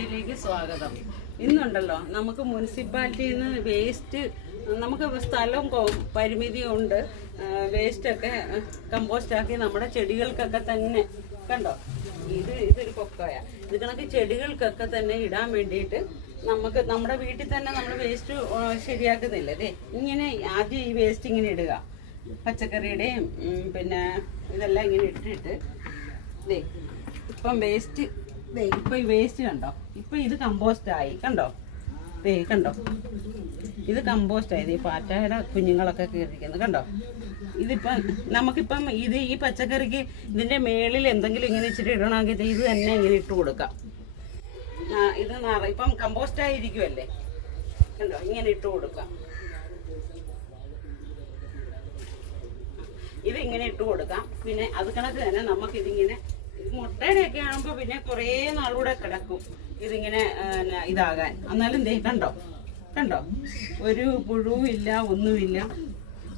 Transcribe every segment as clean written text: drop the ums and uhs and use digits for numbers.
ിലേക്ക് സ്വാഗതം. ഇന്നുണ്ടല്ലോ നമുക്ക് മുനിസിപ്പാലിറ്റിയിൽ നിന്ന് വേസ്റ്റ്, നമുക്ക് സ്ഥലവും പരിമിതിയുണ്ട്. വേസ്റ്റൊക്കെ കമ്പോസ്റ്റ് ആക്കി നമ്മുടെ ചെടികൾക്കൊക്കെ തന്നെ കണ്ടോ, ഇതൊരു കൊക്കോയ. ഇത് കണക്ക് ചെടികൾക്കൊക്കെ തന്നെ ഇടാൻ വേണ്ടിയിട്ട് നമുക്ക് നമ്മുടെ വീട്ടിൽ തന്നെ നമ്മൾ വേസ്റ്റ് ശരിയാക്കുന്നില്ല. അതെ, ഇങ്ങനെ ആദ്യം ഈ വേസ്റ്റ് ഇങ്ങനെ ഇടുക, പച്ചക്കറിയുടെയും പിന്നെ ഇതെല്ലാം ഇങ്ങനെ ഇട്ടിട്ട് ഇതേ ഇപ്പം വേസ്റ്റ് ഇപ്പൊ ഈ വേസ്റ്റ് കണ്ടോ, ഇപ്പൊ ഇത് കമ്പോസ്റ്റ് ആയി കണ്ടോ, കണ്ടോ ഇത് കമ്പോസ്റ്റ് ആയത്. ഈ പാറ്റയുടെ കുഞ്ഞുങ്ങളൊക്കെ കയറിയിരിക്കുന്നത് കണ്ടോ. ഇതിപ്പം നമുക്കിപ്പം ഈ പച്ചക്കറിക്ക് ഇതിന്റെ മേളിൽ എന്തെങ്കിലും ഇങ്ങനെ ഇച്ചിരി ഇടണമെങ്കിൽ ഇത് തന്നെ ഇങ്ങനെ ഇട്ട് കൊടുക്കാം. ഇത് ഇപ്പം കമ്പോസ്റ്റ് ആയിരിക്കുമല്ലേ കണ്ടോ, ഇങ്ങനെ ഇട്ട് കൊടുക്കാം. ഇത് ഇങ്ങനെ ഇട്ട് കൊടുക്കാം. പിന്നെ അത് കണക്ക് തന്നെ നമുക്കിതിങ്ങനെ മുട്ടയുടെ ഒക്കെ ആകുമ്പോ പിന്നെ കുറേ നാളൂടെ കിടക്കും ഇതിങ്ങനെ ഇതാകാൻ. എന്നാലും കണ്ടോ കണ്ടോ, ഒരു പുഴുവും ഇല്ല, ഒന്നുമില്ല,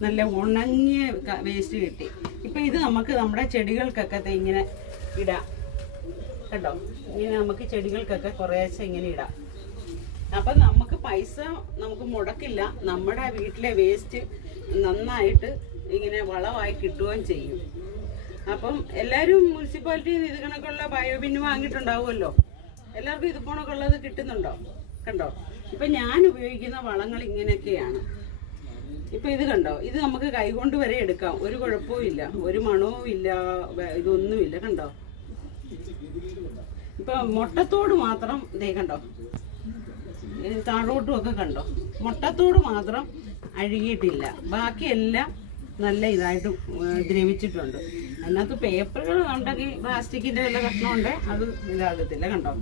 നല്ല ഉണങ്ങിയ വേസ്റ്റ് കിട്ടി. ഇപ്പൊ ഇത് നമുക്ക് നമ്മുടെ ചെടികൾക്കൊക്കെ ഇങ്ങനെ ഇടാം കണ്ടോ. ഇങ്ങനെ നമുക്ക് ചെടികൾക്കൊക്കെ കുറേശ്ശെ ഇങ്ങനെ ഇടാം. അപ്പൊ നമുക്ക് പൈസ നമുക്ക് മുടക്കില്ല, നമ്മുടെ വീട്ടിലെ വേസ്റ്റ് നന്നായിട്ട് ഇങ്ങനെ വളമായി കിട്ടുകയും ചെയ്യും. അപ്പം എല്ലാവരും മുനിസിപ്പാലിറ്റിയിൽ ഇത് കണക്കുള്ള ബയോബിൻ വാങ്ങിയിട്ടുണ്ടാവുമല്ലോ. എല്ലാവർക്കും ഇത് കണക്കുള്ളത് കിട്ടുന്നുണ്ടോ കണ്ടോ. ഇപ്പൊ ഞാൻ ഉപയോഗിക്കുന്ന വളങ്ങൾ ഇങ്ങനെയൊക്കെയാണ്. ഇപ്പൊ ഇത് കണ്ടോ, ഇത് നമുക്ക് കൈകൊണ്ട് വരെ എടുക്കാം, ഒരു കുഴപ്പവും ഇല്ല, ഒരു മണവും ഇല്ല, ഇതൊന്നുമില്ല കണ്ടോ. ഇപ്പൊ മുട്ടത്തോട് മാത്രം കണ്ടോ, താഴോട്ടും ഒക്കെ കണ്ടോ, മുട്ടത്തോട് മാത്രം അഴുകിയിട്ടില്ല, ബാക്കിയെല്ലാം നല്ല ഇതായിട്ട് ദ്രവിച്ചിട്ടുണ്ട്. അതിനകത്ത് പേപ്പറുകൾ ഉണ്ടെങ്കിൽ പ്ലാസ്റ്റിക്കിന്റെ വല്ല കഷ്ണം ഉണ്ട്, അത് ഇതാകത്തില്ല കണ്ടോ.